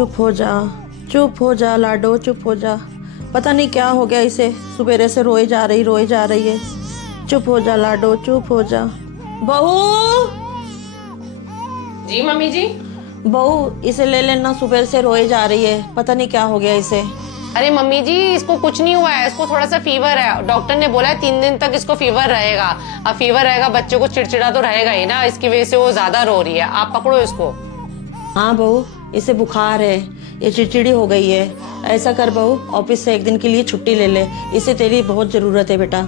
चुप हो जा, चुप हो जा लाडो, चुप हो जा। पता नहीं क्या हो गया इसे, सुबेरे से रोई जा रही है। चुप हो जा लाडो, चुप हो जा। बहू, जी मम्मी जी। बहू इसे ले लेना, सुबह से रोई जा रही है, पता नहीं क्या हो गया इसे। अरे मम्मी जी, इसको कुछ नहीं हुआ है, इसको थोड़ा सा फीवर है। डॉक्टर ने बोला है 3 दिन तक इसको फीवर रहेगा। अब फीवर रहेगा, बच्चे को चिड़चिड़ा तो रहेगा ही ना, इसकी वजह से वो ज्यादा रो रही है। आप पकड़ो इसको। हाँ बहू, इसे बुखार है, ये चिड़चिड़ी हो गई है। ऐसा कर बहू, ऑफिस से 1 दिन के लिए छुट्टी ले ले, इसे तेरी बहुत जरूरत है बेटा।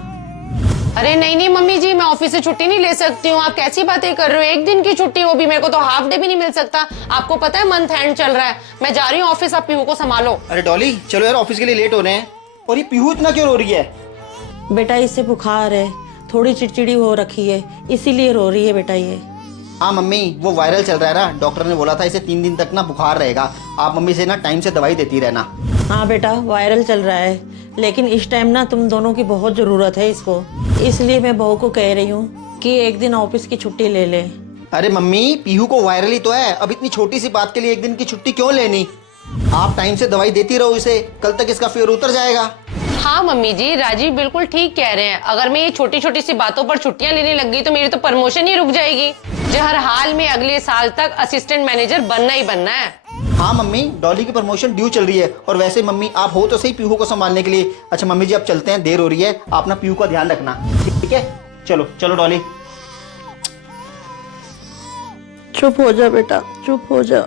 अरे नहीं नहीं मम्मी जी, मैं ऑफिस से छुट्टी नहीं ले सकती हूँ। आप कैसी बातें कर रहे हो? 1 दिन की छुट्टी, वो भी मेरे को तो हाफ डे भी नहीं मिल सकता। आपको पता है मंथ एंड चल रहा है, मैं जा रही हूँ ऑफिस, आप पीहू को संभालो। अरे डॉली चलो यार, ऑफिस के लिए लेट हो रहे हैं। और ये पीहू इतना क्यों रो रही है? बेटा इसे बुखार है, थोड़ी चिड़चिड़ी हो रखी है, इसीलिए रो रही है बेटा ये। हाँ मम्मी, वो वायरल चल रहा है ना, डॉक्टर ने बोला था इसे 3 दिन तक ना बुखार रहेगा। आप मम्मी से ना टाइम से दवाई देती रहना। हाँ बेटा, वायरल चल रहा है, लेकिन इस टाइम ना तुम दोनों की बहुत जरूरत है इसको, इसलिए मैं बहू को कह रही हूँ कि 1 दिन ऑफिस की छुट्टी ले ले। अरे मम्मी, पीहू को वायरल ही तो है, अब इतनी छोटी सी बात के लिए 1 दिन की छुट्टी क्यों लेनी? आप टाइम से दवाई देती रहो इसे, कल तक इसका फीवर उतर जाएगा। हाँ मम्मी जी, राजीव बिल्कुल ठीक कह रहे हैं। अगर मैं ये छोटी छोटी सी बातों पर छुट्टियां लेने लग गई तो मेरी तो प्रमोशन ही रुक जाएगी। जो हर हाल में अगले साल तक असिस्टेंट मैनेजर बनना ही बनना है। हाँ मम्मी, डॉली की प्रमोशन ड्यू चल रही है। और वैसे मम्मी, आप हो तो सही पीहू को संभालने के लिए। अच्छा मम्मी जी, अब चलते हैं, देर हो रही है, आप ना पीहू का ध्यान रखना, ठीक है? चलो चलो डॉली। चुप हो जा बेटा, चुप हो जा।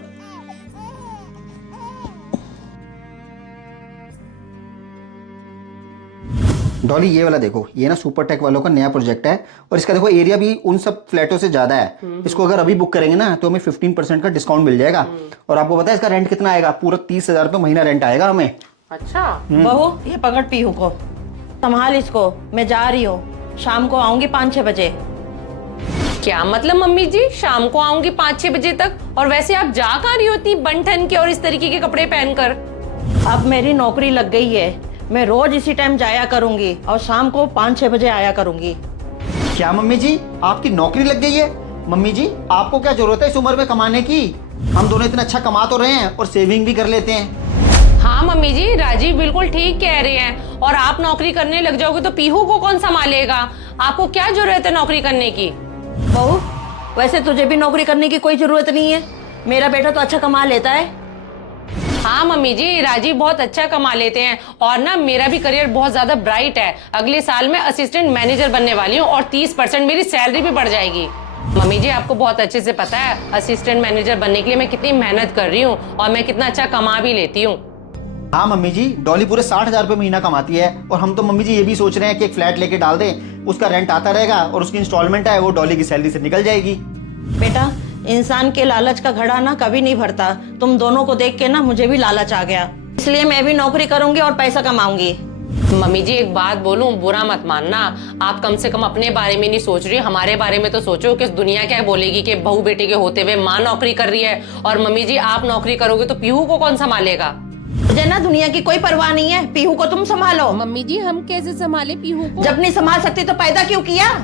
डॉली ये वाला देखो, ये ना सुपर टेक वालों का नया प्रोजेक्ट है, और इसका देखो एरिया भी उन सब फ्लैटों से ज्यादा है। इसको अगर अभी बुक करेंगे ना तो हमें 15% का डिस्काउंट मिल जाएगा। और आपको पता है इसका रेंट कितना आएगा? पूरा 30,000 रुपये महीना रेंट आएगा हमें। अच्छा। बहू ये पकड़ पीहू को, संभाल इसको, मैं जा रही हूँ, शाम को आऊंगी 5-6 बजे। क्या मतलब मम्मी जी, शाम को आऊंगी 5-6 बजे तक? और वैसे आप जा कहाँ रही होती बन ठन के और इस तरीके के कपड़े पहनकर? अब मेरी नौकरी लग गई है, मैं रोज इसी टाइम जाया करूंगी और शाम को 5-6 बजे आया करूंगी। क्या मम्मी जी, आपकी नौकरी लग गई है? मम्मी जी, आपको क्या जरूरत है इस उम्र में कमाने की? हम दोनों इतना अच्छा कमा तो रहे हैं और सेविंग भी कर लेते हैं। हाँ मम्मी जी, राजीव बिल्कुल ठीक कह रहे हैं। और आप नौकरी करने लग जाओगे तो पीहू को कौन संभालेगा? आपको क्या जरूरत है नौकरी करने की? बहू वैसे तुझे भी नौकरी करने की कोई जरूरत नहीं है, मेरा बेटा तो अच्छा कमा लेता है। हाँ मम्मी जी, राजीव बहुत अच्छा कमा लेते हैं। और ना मेरा भी करियर बहुत ज्यादा ब्राइट है। अगले साल मैं असिस्टेंट मैनेजर बनने वाली हूँ और 30% मेरी सैलरी भी बढ़ जाएगी। मम्मी जी, आपको बहुत अच्छे से पता है असिस्टेंट मैनेजर बनने के लिए मैं कितनी मेहनत कर रही हूँ और मैं कितना अच्छा कमा भी लेती हूँ। हाँ मम्मी जी, डॉली पूरे 60,000 रुपये महीना कमाती है। और हम तो मम्मी जी ये भी सोच रहे हैं कि एक फ्लैट लेके डाल दें, उसका रेंट आता रहेगा और उसकी इंस्टॉलमेंट है वो डॉली की सैलरी से निकल जाएगी। बेटा इंसान के लालच का घड़ा ना कभी नहीं भरता, तुम दोनों को देख के ना मुझे भी लालच आ गया, इसलिए मैं भी नौकरी करूंगी और पैसा कमाऊंगी। मम्मी जी एक बात बोलूं, बुरा मत मानना। आप कम से कम अपने बारे में नहीं सोच रही, हमारे बारे में तो सोचो कि दुनिया क्या बोलेगी कि बहू बेटे के होते हुए माँ नौकरी कर रही है। और मम्मी जी आप नौकरी करोगे तो पीहू को कौन संभालेगा? मुझे ना दुनिया की कोई परवाह नहीं है, पीहू को तुम संभालो। मम्मी जी हम कैसे संभाले पीहू को? जब नहीं संभाल सकती तो पैदा क्यों किया?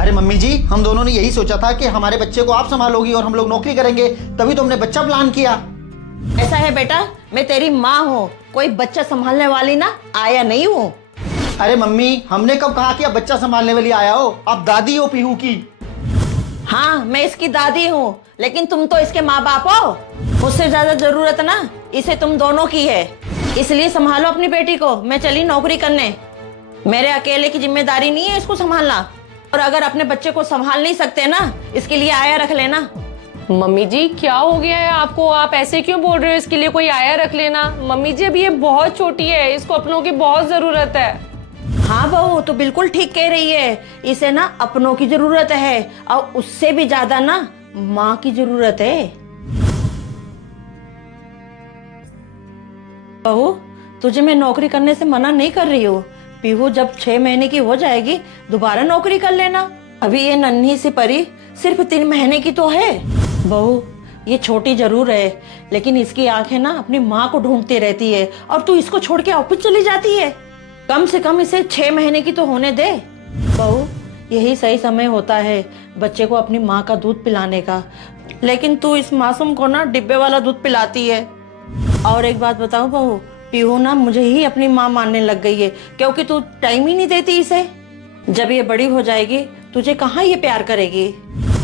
अरे मम्मी जी, हम दोनों ने यही सोचा था कि हमारे बच्चे को आप संभालोगी और हम लोग नौकरी करेंगे, तभी तो हमने बच्चा प्लान किया। ऐसा है बेटा, मैं तेरी माँ हूँ, कोई बच्चा संभालने वाली ना आया नहीं हूँ। अरे मम्मी, हमने कब कहा कि आप बच्चा संभालने वाली आया हो? आप दादी हो पीहू की। हाँ मैं इसकी दादी हूँ, लेकिन तुम तो इसके माँ बाप हो। मुझसे ज्यादा जरूरत ना इसे तुम दोनों की है, इसलिए संभालो अपनी बेटी को। मैं चली नौकरी करने, मेरे अकेले की जिम्मेदारी नहीं है इसको संभालना। और अगर अपने बच्चे को संभाल नहीं सकते ना, इसके लिए आया रख लेना। मम्मी जी क्या हो गया है आपको? आप ऐसे क्यों बोल रहे हो? इसके लिए कोई आया रख लेना? मम्मी जी अभी ये बहुत छोटी है, इसको अपनों की बहुत जरूरत है। हाँ बहू तो बिल्कुल ठीक कह रही है, इसे ना अपनों की जरूरत है और उससे भी ज्यादा ना माँ की जरूरत है। बहू तुझे मैं नौकरी करने से मना नहीं कर रही हूँ, पीहू जब 6 महीने की हो जाएगी दोबारा नौकरी कर लेना। अभी ये नन्ही सी परी सिर्फ 3 महीने की तो है। बहू ये छोटी जरूर है, लेकिन इसकी आंखें ना अपनी माँ को ढूंढती रहती है और तू इसको छोड़ के ऑफिस चली जाती है। कम से कम इसे 6 महीने की तो होने दे। बहू यही सही समय होता है बच्चे को अपनी माँ का दूध पिलाने का, लेकिन तू इस मासूम को ना डिब्बे वाला दूध पिलाती है। और एक बात बताऊं बहू, पीहू ना मुझे ही अपनी माँ मानने लग गई है, क्योंकि तू टाइम ही नहीं देती इसे। जब ये बड़ी हो जाएगी तुझे कहाँ ये प्यार करेगी,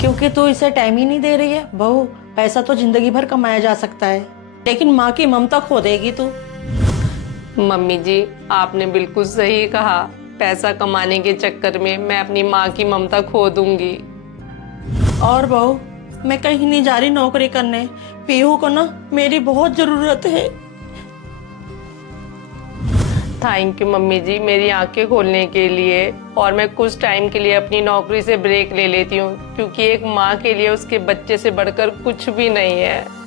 क्योंकि तू इसे टाइम ही नहीं दे रही है। बहू, पैसा तो जिंदगी भर कमाया जा सकता है, लेकिन माँ की ममता खो देगी तू। मम्मी जी, आपने बिल्कुल सही कहा। पैसा कमाने के चक्कर में मैं अपनी माँ की ममता खो दूंगी। और बहू, मैं कहीं नहीं जा रही नौकरी करने। पीहू को ना मेरी बहुत जरूरत है। थैंक यू मम्मी जी, मेरी आंखें खोलने के लिए। और मैं कुछ टाइम के लिए अपनी नौकरी से ब्रेक ले लेती हूँ, क्योंकि एक माँ के लिए उसके बच्चे से बढ़कर कुछ भी नहीं है।